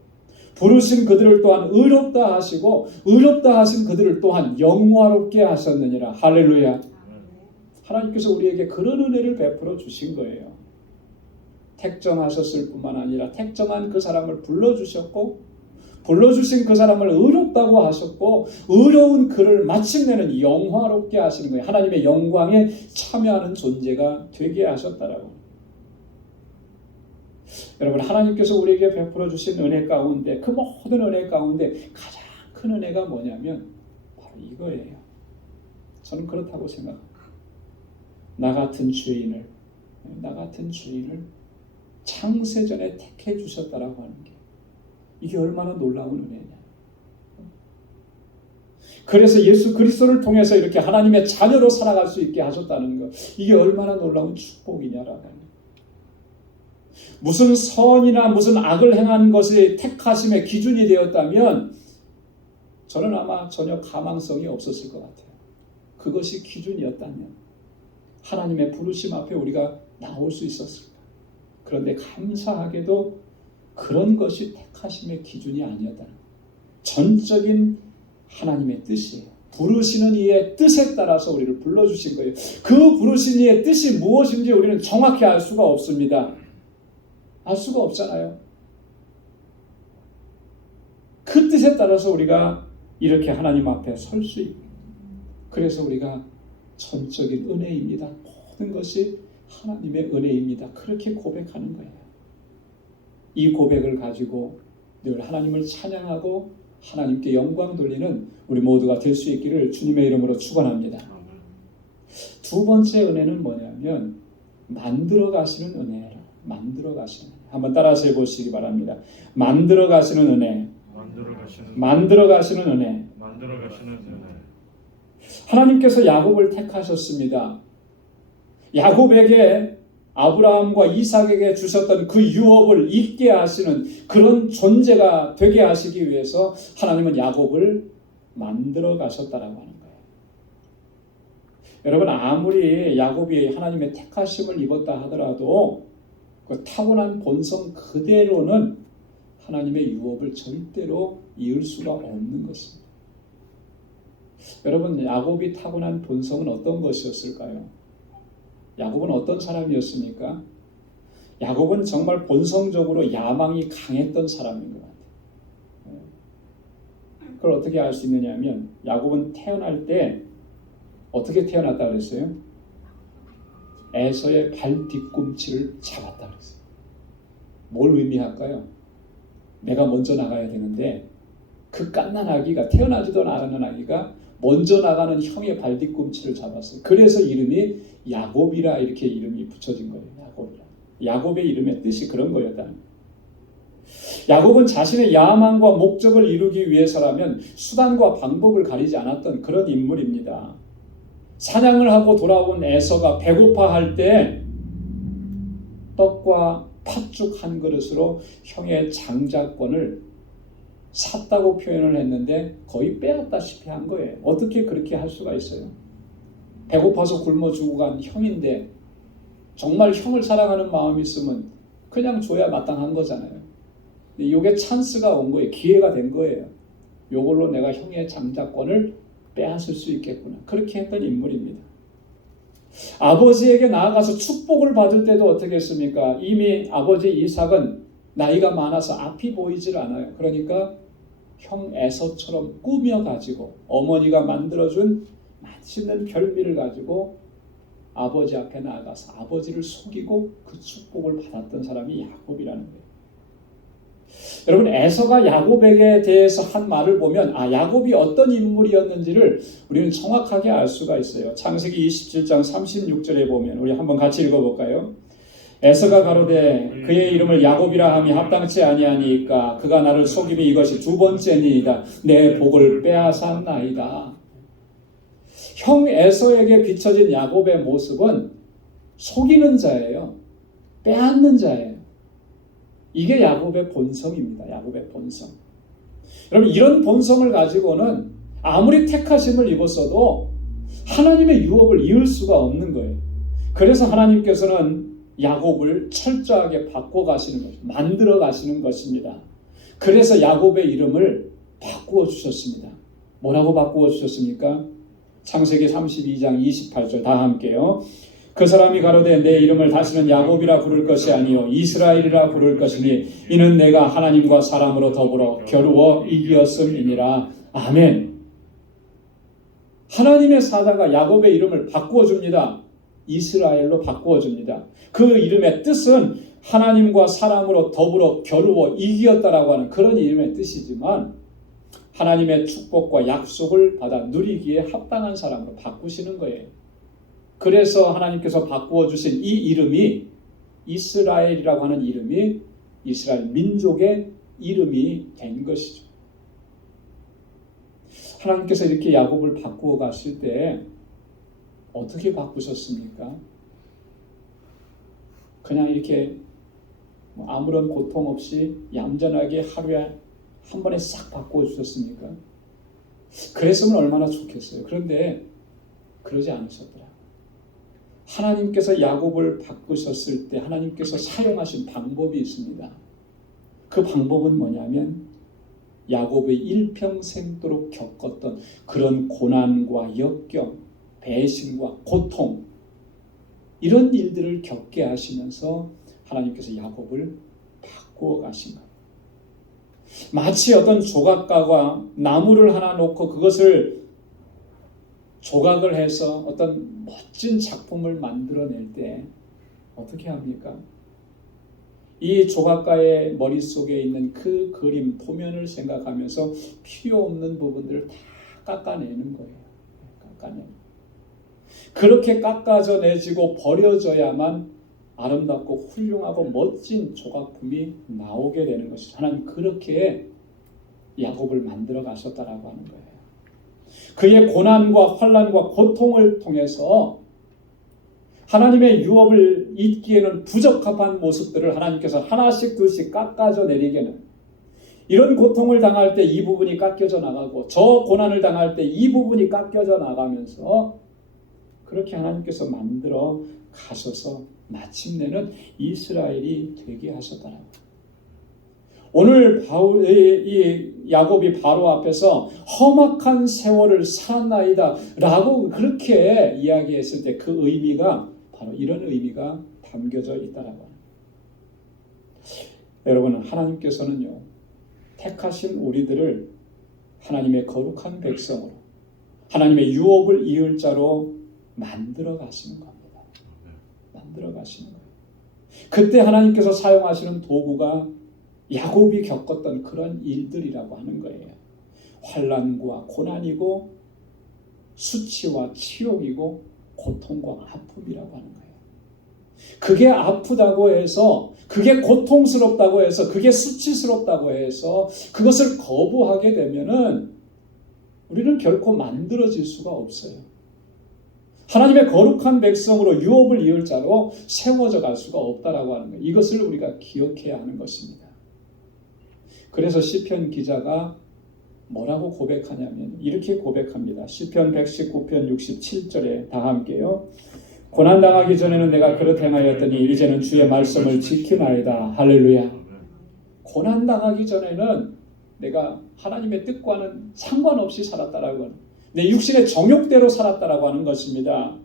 부르신 그들을 또한 의롭다 하시고 의롭다 하신 그들을 또한 영화롭게 하셨느니라. 할렐루야. 하나님께서 우리에게 그런 은혜를 베풀어 주신 거예요. 택정하셨을 뿐만 아니라 택정한 그 사람을 불러주셨고 불러주신 그 사람을 의롭다고 하셨고 의로운 그를 마침내는 영화롭게 하시는 거예요. 하나님의 영광에 참여하는 존재가 되게 하셨다라고. 여러분, 하나님께서 우리에게 베풀어 주신 은혜 가운데, 그 모든 은혜 가운데 가장 큰 은혜가 뭐냐면 바로 이거예요. 저는 그렇다고 생각합니다. 나 같은 주인을 창세전에 택해 주셨다라고 하는 게, 이게 얼마나 놀라운 은혜냐. 그래서 예수 그리스도를 통해서 이렇게 하나님의 자녀로 살아갈 수 있게 하셨다는 것, 이게 얼마나 놀라운 축복이냐라고 하는 거예요. 무슨 선이나 무슨 악을 행한 것이 택하심의 기준이 되었다면 저는 아마 전혀 가망성이 없었을 것 같아요. 그것이 기준이었다면 하나님의 부르심 앞에 우리가 나올 수 있었을까? 그런데 감사하게도 그런 것이 택하심의 기준이 아니었다는 거예요. 전적인 하나님의 뜻이에요. 부르시는 이의 뜻에 따라서 우리를 불러주신 거예요. 그 부르신 이의 뜻이 무엇인지 우리는 정확히 알 수가 없습니다. 알 수가 없잖아요. 그 뜻에 따라서 우리가 이렇게 하나님 앞에 설 수 있고, 그래서 우리가 전적인 은혜입니다. 모든 것이 하나님의 은혜입니다. 그렇게 고백하는 거예요. 이 고백을 가지고 늘 하나님을 찬양하고 하나님께 영광 돌리는 우리 모두가 될 수 있기를 주님의 이름으로 축원합니다. 두 번째 은혜는 뭐냐면 만들어 가시는 은혜라. 만들어 가시는 은혜. 한번 따라서 해보시기 바랍니다. 만들어 가시는 은혜. 만들어 가시는 은혜. 하나님께서 야곱을 택하셨습니다. 야곱에게 아브라함과 이삭에게 주셨던 그 유업을 잊게 하시는 그런 존재가 되게 하시기 위해서 하나님은 야곱을 만들어 가셨다라고 하는 거예요. 여러분, 아무리 야곱이 하나님의 택하심을 입었다 하더라도 그 타고난 본성 그대로는 하나님의 유업을 절대로 이을 수가 없는 것입니다. 여러분, 야곱이 타고난 본성은 어떤 것이었을까요? 야곱은 어떤 사람이었습니까? 야곱은 정말 본성적으로 야망이 강했던 사람인 것 같아요. 그걸 어떻게 알 수 있느냐 하면 야곱은 태어날 때 어떻게 태어났다 그랬어요? 에서의 발 뒤꿈치를 잡았다 그랬어요. 뭘 의미할까요? 내가 먼저 나가야 되는데 그 갓난 아기가, 태어나지도 않은 아기가 먼저 나가는 형의 발 뒤꿈치를 잡았어요. 그래서 이름이 야곱이라 이렇게 이름이 붙여진 거예요. 야곱이라. 야곱의 이름의 뜻이 그런 거였다는 거예요. 야곱은 자신의 야망과 목적을 이루기 위해서라면 수단과 방법을 가리지 않았던 그런 인물입니다. 사냥을 하고 돌아온 에서가 배고파할 때 떡과 팥죽 한 그릇으로 형의 장자권을 샀다고 표현을 했는데 거의 빼앗다시피 한 거예요. 어떻게 그렇게 할 수가 있어요? 배고파서 굶어 죽고 간 형인데 정말 형을 사랑하는 마음이 있으면 그냥 줘야 마땅한 거잖아요. 근데 이게 찬스가 온 거예요. 기회가 된 거예요. 이걸로 내가 형의 장자권을 빼앗을 수 있겠구나. 그렇게 했던 인물입니다. 아버지에게 나아가서 축복을 받을 때도 어떻게 했습니까? 이미 아버지 이삭은 나이가 많아서 앞이 보이질 않아요. 그러니까 형 에서처럼 꾸며가지고 어머니가 만들어준 맛있는 별미를 가지고 아버지 앞에 나아가서 아버지를 속이고 그 축복을 받았던 사람이 야곱이라는 거예요. 여러분, 에서가 야곱에게 대해서 한 말을 보면 야곱이 어떤 인물이었는지를 우리는 정확하게 알 수가 있어요. 창세기 27장 36절에 보면 우리 한번 같이 읽어볼까요? 에서가 가로되 그의 이름을 야곱이라 함이 합당치 아니하니까 그가 나를 속임이 이것이 두 번째니이다. 내 복을 빼앗았나이다. 형 에서에게 비춰진 야곱의 모습은 속이는 자예요. 빼앗는 자예요. 이게 야곱의 본성입니다. 야곱의 본성. 여러분, 이런 본성을 가지고는 아무리 택하심을 입었어도 하나님의 유업을 이을 수가 없는 거예요. 그래서 하나님께서는 야곱을 철저하게 바꿔 가시는 거죠. 만들어 가시는 것입니다. 그래서 야곱의 이름을 바꾸어 주셨습니다. 뭐라고 바꾸어 주셨습니까? 창세기 32장 28절 다 함께요. 그 사람이 가로되 내 이름을 다시는 야곱이라 부를 것이 아니요 이스라엘이라 부를 것이니 이는 내가 하나님과 사람으로 더불어 겨루어 이기었음이니라. 아멘. 하나님의 사자가 야곱의 이름을 바꾸어 줍니다. 이스라엘로 바꾸어 줍니다. 그 이름의 뜻은 하나님과 사람으로 더불어 겨루어 이기었다라고 하는 그런 이름의 뜻이지만 하나님의 축복과 약속을 받아 누리기에 합당한 사람으로 바꾸시는 거예요. 그래서 하나님께서 바꾸어 주신 이 이름이 이스라엘이라고 하는 이름이 이스라엘 민족의 이름이 된 것이죠. 하나님께서 이렇게 야곱을 바꾸어 가실 때 어떻게 바꾸셨습니까? 그냥 이렇게 아무런 고통 없이 얌전하게 하루에 한 번에 싹 바꾸어 주셨습니까? 그랬으면 얼마나 좋겠어요. 그런데 그러지 않으셨더라. 하나님께서 야곱을 바꾸셨을 때 하나님께서 사용하신 방법이 있습니다. 그 방법은 뭐냐면 야곱의 일평생도록 겪었던 그런 고난과 역경, 배신과 고통, 이런 일들을 겪게 하시면서 하나님께서 야곱을 바꾸어 가신 거예요. 마치 어떤 조각가가 나무를 하나 놓고 그것을 조각을 해서 어떤 멋진 작품을 만들어낼 때 어떻게 합니까? 이 조각가의 머릿속에 있는 그 그림, 도면을 생각하면서 필요 없는 부분들을 다 깎아내는 거예요. 깎아내는. 그렇게 깎아져 내지고 버려져야만 아름답고 훌륭하고 멋진 조각품이 나오게 되는 것이죠. 하나님 그렇게 야곱을 만들어 가셨다라고 하는 거예요. 그의 고난과 환난과 고통을 통해서 하나님의 유업을 잇기에는 부적합한 모습들을 하나님께서 하나씩 둘씩 깎아져 내리게는, 이런 고통을 당할 때 이 부분이 깎여져 나가고 저 고난을 당할 때 이 부분이 깎여져 나가면서 그렇게 하나님께서 만들어 가셔서 마침내는 이스라엘이 되게 하셨다라고. 오늘 이 야곱이 바로 앞에서 험악한 세월을 살았나이다 라고 그렇게 이야기했을 때 그 의미가 바로 이런 의미가 담겨져 있다라고 합니다. 여러분, 하나님께서는요, 택하신 우리들을 하나님의 거룩한 백성으로, 하나님의 유업을 이을 자로 만들어 가시는 겁니다. 만들어 가시는 거예요. 그때 하나님께서 사용하시는 도구가 야곱이 겪었던 그런 일들이라고 하는 거예요. 환난과 고난이고 수치와 치욕이고 고통과 아픔이라고 하는 거예요. 그게 아프다고 해서, 그게 고통스럽다고 해서, 그게 수치스럽다고 해서 그것을 거부하게 되면은 우리는 결코 만들어질 수가 없어요. 하나님의 거룩한 백성으로 유업을 이을 자로 세워져 갈 수가 없다라고 하는 거예요. 이것을 우리가 기억해야 하는 것입니다. 그래서 시편 기자가 뭐라고 고백하냐면 이렇게 고백합니다. 시편 119편 67절에 다 함께요. 고난당하기 전에는 내가 그릇 행하였더니 이제는 주의 말씀을 지키나이다. 할렐루야. 고난당하기 전에는 내가 하나님의 뜻과는 상관없이 살았다라고 하는, 내 육신의 정욕대로 살았다라고 하는 것입니다.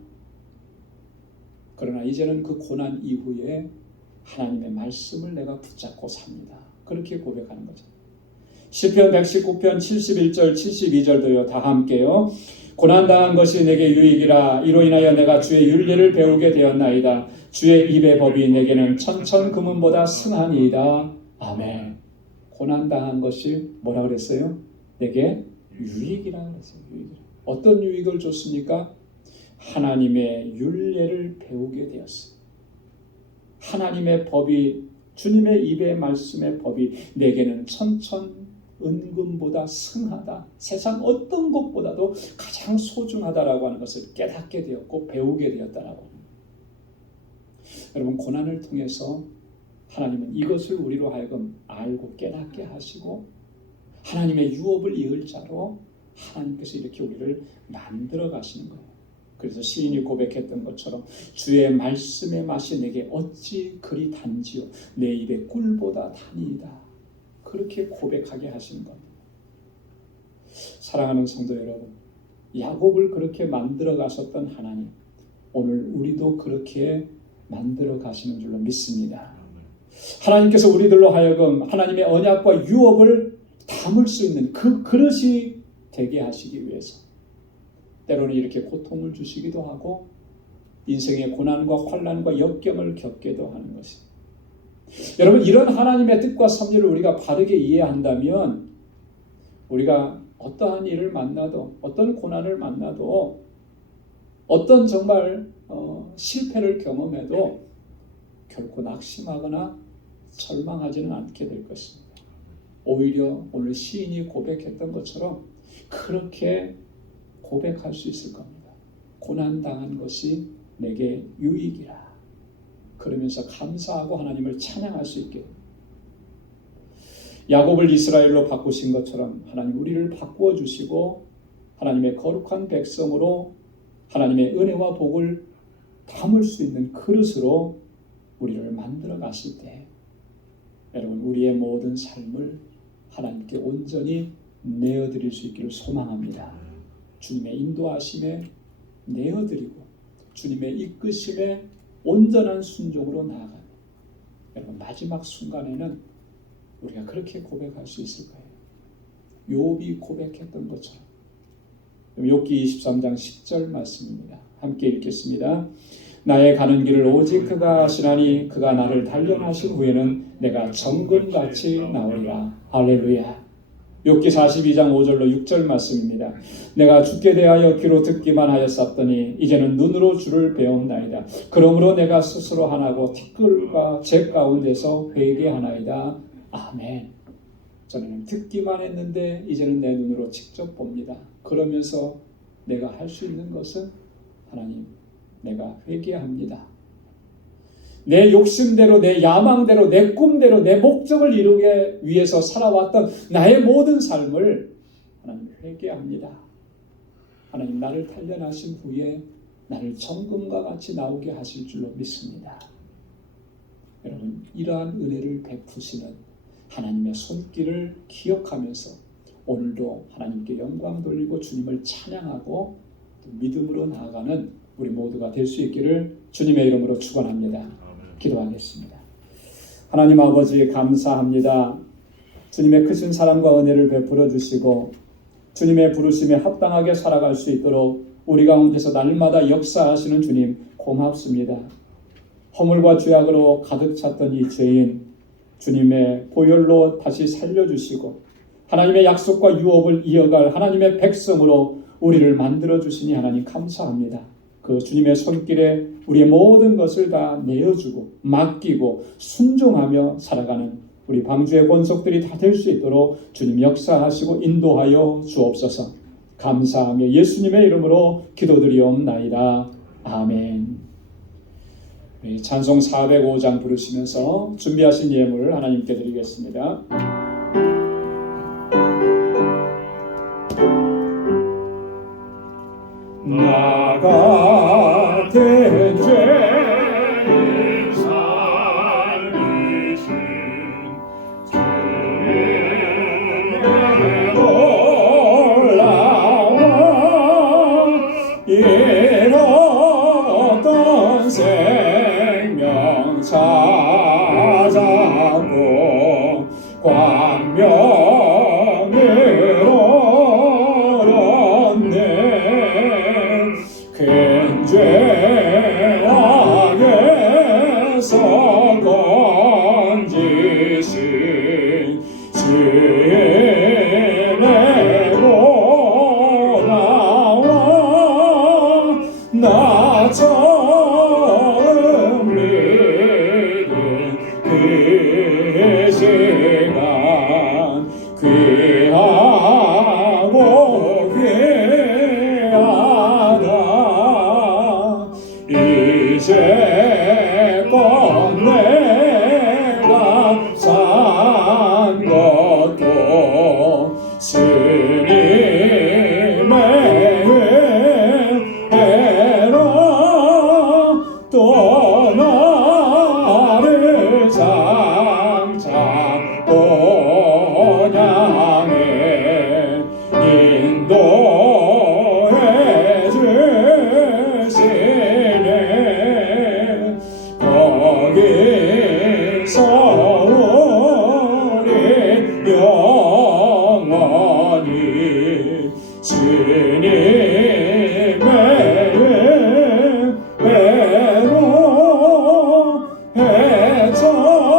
그러나 이제는 그 고난 이후에 하나님의 말씀을 내가 붙잡고 삽니다. 그렇게 고백하는 거죠. 시편 119편 71절 72절도요. 다 함께요. 고난당한 것이 내게 유익이라. 이로 인하여 내가 주의 율례를 배우게 되었나이다. 주의 입의 법이 내게는 천천 금은보다 승하니이다. 아멘. 고난당한 것이 뭐라 그랬어요? 내게 유익이라 그랬어요. 유익이라. 어떤 유익을 줬습니까? 하나님의 율례를 배우게 되었어요. 하나님의 법이, 주님의 입의 말씀의 법이 내게는 천천 은금보다 승하다. 세상 어떤 것보다도 가장 소중하다라고 하는 것을 깨닫게 되었고 배우게 되었다라고 합니다. 여러분, 고난을 통해서 하나님은 이것을 우리로 하여금 알고 깨닫게 하시고 하나님의 유업을 이을 자로 하나님께서 이렇게 우리를 만들어 가시는 거예요. 그래서 시인이 고백했던 것처럼 주의 말씀의 맛이 내게 어찌 그리 단지요 내 입에 꿀보다 단이다. 그렇게 고백하게 하시는 겁니다. 사랑하는 성도 여러분, 야곱을 그렇게 만들어 가셨던 하나님, 오늘 우리도 그렇게 만들어 가시는 줄로 믿습니다. 하나님께서 우리들로 하여금 하나님의 언약과 유업을 담을 수 있는 그 그릇이 되게 하시기 위해서 때로는 이렇게 고통을 주시기도 하고 인생의 고난과 환난과 역경을 겪게도 하는 것입니다. 여러분, 이런 하나님의 뜻과 섭리를 우리가 바르게 이해한다면 우리가 어떠한 일을 만나도, 어떤 고난을 만나도, 어떤 정말 실패를 경험해도 결코 낙심하거나 절망하지는 않게 될 것입니다. 오히려 오늘 시인이 고백했던 것처럼 그렇게 고백할 수 있을 겁니다. 고난당한 것이 내게 유익이라. 그러면서 감사하고 하나님을 찬양할 수 있게. 야곱을 이스라엘로 바꾸신 것처럼 하나님 우리를 바꾸어 주시고 하나님의 거룩한 백성으로 하나님의 은혜와 복을 담을 수 있는 그릇으로 우리를 만들어 가실 때 여러분, 우리의 모든 삶을 하나님께 온전히 내어드릴 수 있기를 소망합니다. 주님의 인도하심에 내어드리고 주님의 이끄심에 온전한 순종으로 나아가는 여러분, 마지막 순간에는 우리가 그렇게 고백할 수 있을 거예요. 욥이 고백했던 것처럼. 욥기 23장 10절 말씀입니다. 함께 읽겠습니다. 나의 가는 길을 오직 그가 아시나니 그가 나를 단련하신 후에는 내가 정금같이 나오리라. 할렐루야. 욥기 42장 5절로 6절 말씀입니다. 내가 주께 대하여 귀로 듣기만 하였었더니 이제는 눈으로 주를 배움나이다. 그러므로 내가 스스로 하나고 티끌과 재 가운데서 회개하나이다. 아멘. 저는 듣기만 했는데 이제는 내 눈으로 직접 봅니다. 그러면서 내가 할 수 있는 것은 하나님, 내가 회개합니다. 내 욕심대로, 내 야망대로, 내 꿈대로, 내 목적을 이루기 위해서 살아왔던 나의 모든 삶을 하나님 회개합니다. 하나님, 나를 단련하신 후에 나를 정금과 같이 나오게 하실 줄로 믿습니다. 여러분, 이러한 은혜를 베푸시는 하나님의 손길을 기억하면서 오늘도 하나님께 영광 돌리고 주님을 찬양하고 믿음으로 나아가는 우리 모두가 될 수 있기를 주님의 이름으로 축원합니다. 기도하겠습니다. 하나님 아버지, 감사합니다. 주님의 크신 사랑과 은혜를 베풀어 주시고 주님의 부르심에 합당하게 살아갈 수 있도록 우리 가운데서 날마다 역사하시는 주님, 고맙습니다. 허물과 죄악으로 가득 찼던 이 죄인 주님의 보혈로 다시 살려주시고 하나님의 약속과 유업을 이어갈 하나님의 백성으로 우리를 만들어주시니 하나님 감사합니다. 그 주님의 손길에 우리의 모든 것을 다 내어주고 맡기고 순종하며 살아가는 우리 방주의 권속들이 다 될 수 있도록 주님 역사하시고 인도하여 주옵소서. 감사하며 예수님의 이름으로 기도드리옵나이다. 아멘. 찬송 405장 부르시면서 준비하신 예물을 하나님께 드리겠습니다. 나 같은 죄인 살리신 주의 놀라운 잃었던 생명 찾았고 광명으로 큰 죄악에서 건지신 주의 내고 나와 나 처음 믿은 그 시간 귀하고 이제껏 내가 산 것도 주님의 은혜로 또 나를 장차 본향에 인도해 주시네. 거기서 우리 영원히 주님의 은혜로 해처럼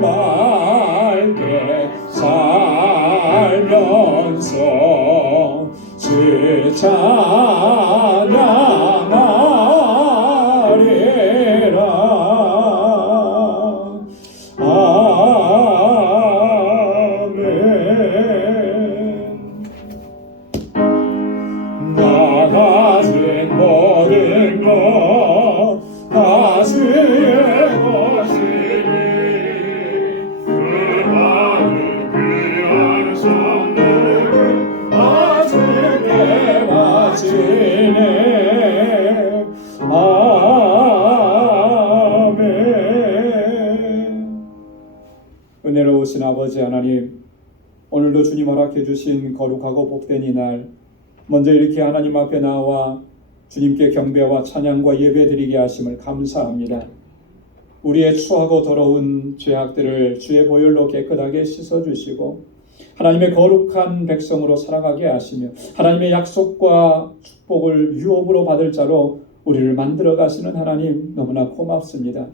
밝게 살면서 주 찬양하리라. 아멘. 나 가진 모든 것 다 주의 것이니 그 많은 귀한 선물을 은혜로우신 아버지 하나님, 오늘도 주님 허락해 주신 거룩하고 복된 이날, 먼저 이렇게 하나님 앞에 나와 주님께 경배와 찬양과 예배드리게 하심을 감사합니다. 우리의 추하고 더러운 죄악들을 주의 보혈로 깨끗하게 씻어주시고 하나님의 거룩한 백성으로 살아가게 하시며 하나님의 약속과 축복을 유업으로 받을 자로 우리를 만들어 가시는 하나님, 너무나 고맙습니다.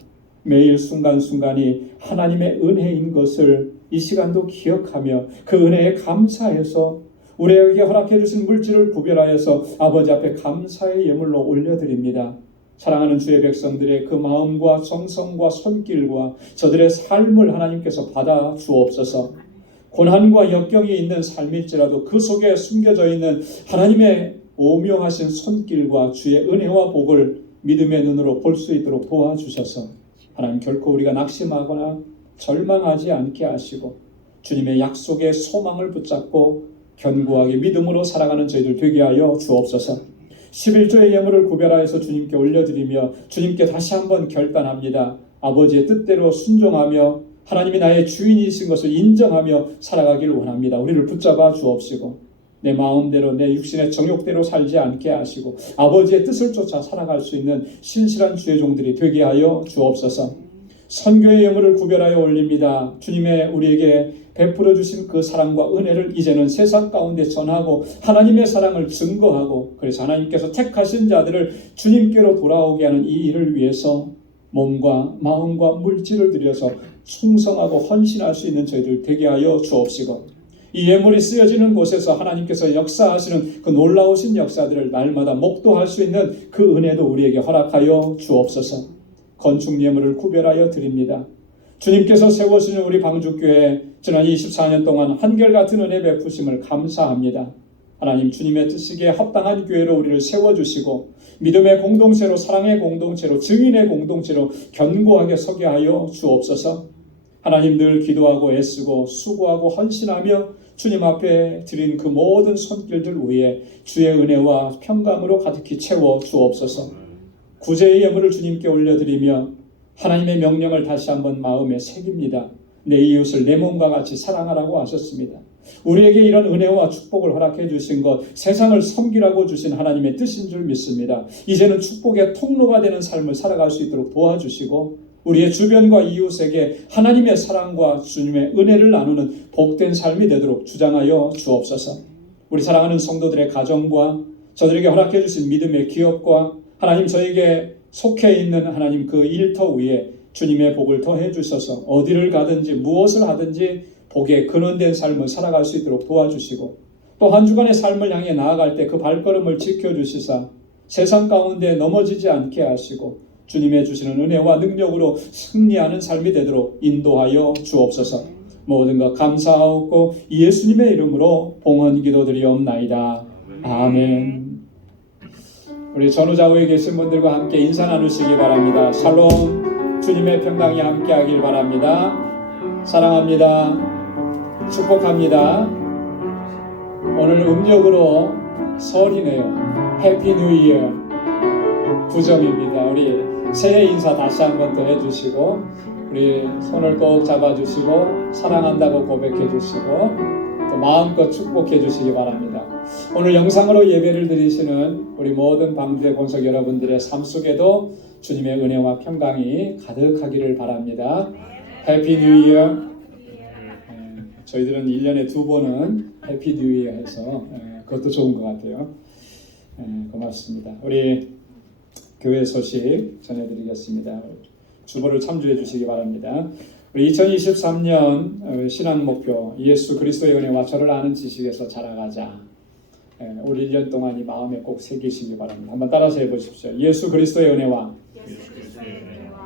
매일 순간순간이 하나님의 은혜인 것을 이 시간도 기억하며 그 은혜에 감사해서 우리에게 허락해 주신 물질을 구별하여서 아버지 앞에 감사의 예물로 올려드립니다. 사랑하는 주의 백성들의 그 마음과 정성과 손길과 저들의 삶을 하나님께서 받아 주옵소서. 고난과 역경이 있는 삶일지라도 그 속에 숨겨져 있는 하나님의 오묘하신 손길과 주의 은혜와 복을 믿음의 눈으로 볼 수 있도록 도와주셔서 하나님, 결코 우리가 낙심하거나 절망하지 않게 하시고 주님의 약속의 소망을 붙잡고 견고하게 믿음으로 살아가는 저희들 되게 하여 주옵소서. 11조의 예물을 구별하여서 주님께 올려드리며 주님께 다시 한번 결단합니다. 아버지의 뜻대로 순종하며 하나님이 나의 주인이신 것을 인정하며 살아가길 원합니다. 우리를 붙잡아 주옵시고 내 마음대로 내 육신의 정욕대로 살지 않게 하시고 아버지의 뜻을 쫓아 살아갈 수 있는 신실한 주의 종들이 되게 하여 주옵소서. 선교의 예물을 구별하여 올립니다. 주님의 우리에게 베풀어 주신 그 사랑과 은혜를 이제는 세상 가운데 전하고 하나님의 사랑을 증거하고, 그래서 하나님께서 택하신 자들을 주님께로 돌아오게 하는 이 일을 위해서 몸과 마음과 물질을 들여서 충성하고 헌신할 수 있는 저희들 되게 하여 주옵시고, 이 예물이 쓰여지는 곳에서 하나님께서 역사하시는 그 놀라우신 역사들을 날마다 목도할 수 있는 그 은혜도 우리에게 허락하여 주옵소서. 건축 예물을 구별하여 드립니다. 주님께서 세워주신 우리 방주교회 지난 24년 동안 한결같은 은혜 베푸심을 감사합니다. 하나님, 주님의 뜻이기에 합당한 교회로 우리를 세워주시고 믿음의 공동체로, 사랑의 공동체로, 증인의 공동체로 견고하게 서게 하여 주옵소서. 하나님, 늘 기도하고 애쓰고 수고하고 헌신하며 주님 앞에 드린 그 모든 손길들 위에 주의 은혜와 평강으로 가득히 채워 주옵소서. 구제의 예물을 주님께 올려드리며 하나님의 명령을 다시 한번 마음에 새깁니다. 내 이웃을 내 몸과 같이 사랑하라고 하셨습니다. 우리에게 이런 은혜와 축복을 허락해 주신 것, 세상을 섬기라고 주신 하나님의 뜻인 줄 믿습니다. 이제는 축복의 통로가 되는 삶을 살아갈 수 있도록 도와주시고 우리의 주변과 이웃에게 하나님의 사랑과 주님의 은혜를 나누는 복된 삶이 되도록 주장하여 주옵소서. 우리 사랑하는 성도들의 가정과 저들에게 허락해 주신 믿음의 기업과 하나님, 저에게 속해 있는 하나님 그 일터 위에 주님의 복을 더해 주셔서 어디를 가든지 무엇을 하든지 복에 근원된 삶을 살아갈 수 있도록 도와주시고, 또 한 주간의 삶을 향해 나아갈 때 그 발걸음을 지켜주시사 세상 가운데 넘어지지 않게 하시고 주님의 주시는 은혜와 능력으로 승리하는 삶이 되도록 인도하여 주옵소서. 모든 것 감사하옵고 예수님의 이름으로 봉헌 기도드리옵나이다. 아멘. 우리 전후좌우에 계신 분들과 함께 인사 나누시기 바랍니다. 샬롬, 주님의 평강이 함께하길 바랍니다. 사랑합니다. 축복합니다. 오늘 음력으로 설이네요. 해피 뉴 이어 9점입니다. 우리 새해 인사 다시 한번 더 해주시고 우리 손을 꼭 잡아주시고 사랑한다고 고백해주시고 또 마음껏 축복해주시기 바랍니다. 오늘 영상으로 예배를 드리시는 우리 모든 방주의 본석 여러분들의 삶 속에도 주님의 은혜와 평강이 가득하기를 바랍니다. 해피 뉴 이어. 저희들은 1년에 2번은 해피 뉴 이어 해서 그것도 좋은 것 같아요. 고맙습니다. 우리 교회 소식 전해드리겠습니다. 주보를 참조해 주시기 바랍니다. 우리 2023년 신앙 목표, 예수 그리스도의 은혜와 저를 아는 지식에서 자라가자. 올 1년 동안 이 마음에 꼭 새기시기 바랍니다. 한번 따라서 해보십시오. 예수 그리스도의 은혜와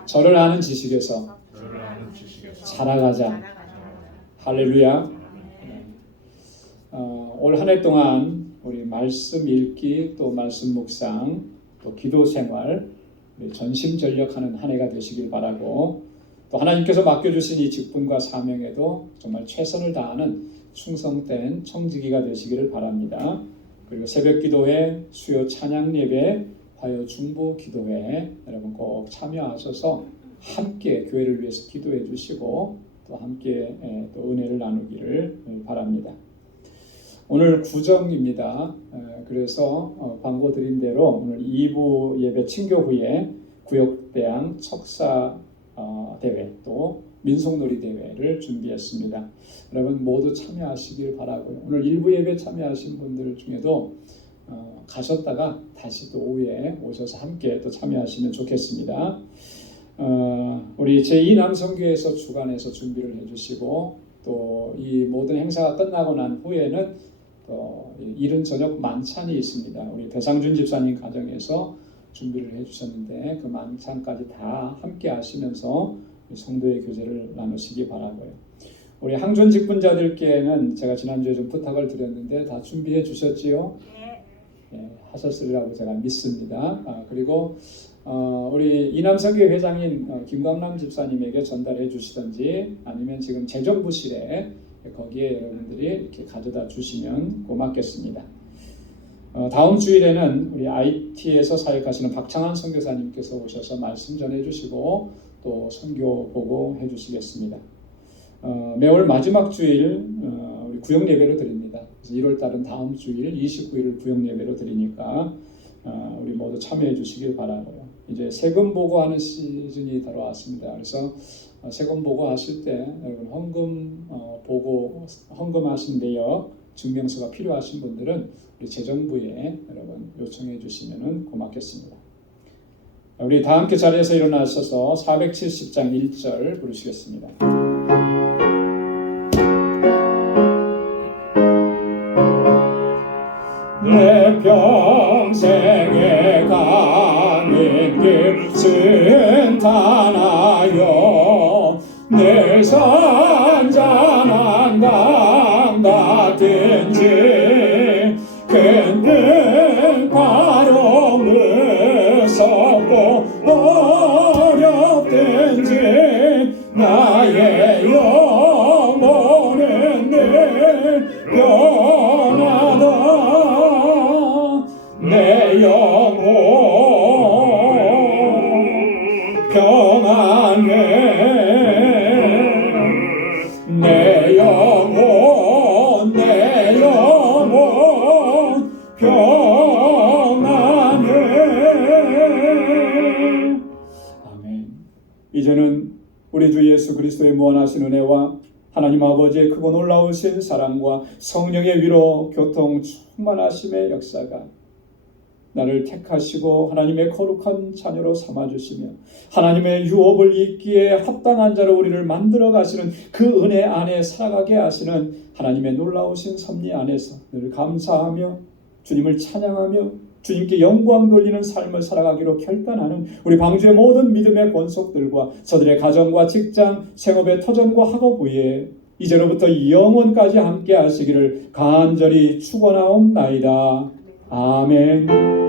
저를 아는 지식에서 자라가자. 할렐루야. 올 한 해 동안 우리 말씀 읽기, 또 말씀 묵상, 또 기도 생활 전심전력하는 한 해가 되시길 바라고, 또 하나님께서 맡겨주신 이 직분과 사명에도 정말 최선을 다하는 충성된 청지기가 되시기를 바랍니다. 그리고 새벽 기도회, 수요 찬양 예배, 화요 중보 기도회 여러분 꼭 참여하셔서 함께 교회를 위해서 기도해 주시고 또 함께 또 은혜를 나누기를 바랍니다. 오늘 구정입니다. 그래서 광고 드린 대로 오늘 2부 예배 친교 후에 구역대항 척사 대회 또 민속놀이 대회를 준비했습니다. 여러분 모두 참여하시길 바라고요. 오늘 1부 예배 참여하신 분들 중에도 가셨다가 다시 또 오후에 오셔서 함께 또 참여하시면 좋겠습니다. 우리 제2남성교회에서 주관해서 준비를 해주시고 또 이 모든 행사가 끝나고 난 후에는 또 이른 저녁 만찬이 있습니다. 우리 대상준 집사님 가정에서 준비를 해주셨는데 그 만찬까지 다 함께 하시면서 성도의 교제를 나누시기 바라고요. 우리 항존 직분자들께는 제가 지난주에 좀 부탁을 드렸는데 다 준비해 주셨지요? 네, 하셨으리라고 제가 믿습니다. 그리고 우리 이남성교회 회장인 김광남 집사님에게 전달해 주시든지 아니면 지금 재정부실에 거기에 여러분들이 이렇게 가져다 주시면 고맙겠습니다. 다음 주일에는 우리 IT에서 사역하시는 박창환 선교사님께서 오셔서 말씀 전해 주시고 또 선교 보고해 주시겠습니다. 매월 마지막 주일 우리 구역 예배로 드립니다. 그래서 1월 달은 다음 주일 29일을 구역 예배로 드리니까 우리 모두 참여해 주시길 바라고요. 이제 세금 보고하는 시즌이 들어왔습니다. 그래서 세금 보고하실 때 여러분 헌금하신 내역 증명서가 필요하신 분들은 우리 재정부에 여러분 요청해 주시면 고맙겠습니다. 우리 다 함께 자리에서 일어나셔서 470장 1절 부르시겠습니다. 내 평생에 가는 길 순탄하여 늘 선전한 강 같은지 근등 바로 무섭고 어렵든지 나의 영혼은 늘 변하다 내 영혼 평안해 내 영혼 평안해. 아멘. 이제는 우리 주 예수 그리스도의 무한하신 은혜와 하나님 아버지의 크고 놀라우신 사랑과 성령의 위로 교통 충만하심의 역사가 나를 택하시고 하나님의 거룩한 자녀로 삼아주시며 하나님의 유업을 잇기에 합당한 자로 우리를 만들어 가시는 그 은혜 안에 살아가게 하시는 하나님의 놀라우신 섭리 안에서 늘 감사하며 주님을 찬양하며 주님께 영광 돌리는 삶을 살아가기로 결단하는 우리 방주의 모든 믿음의 권속들과 저들의 가정과 직장, 생업의 터전과 학업 위에 이제로부터 영원까지 함께 하시기를 간절히 축원하옵나이다. 아멘.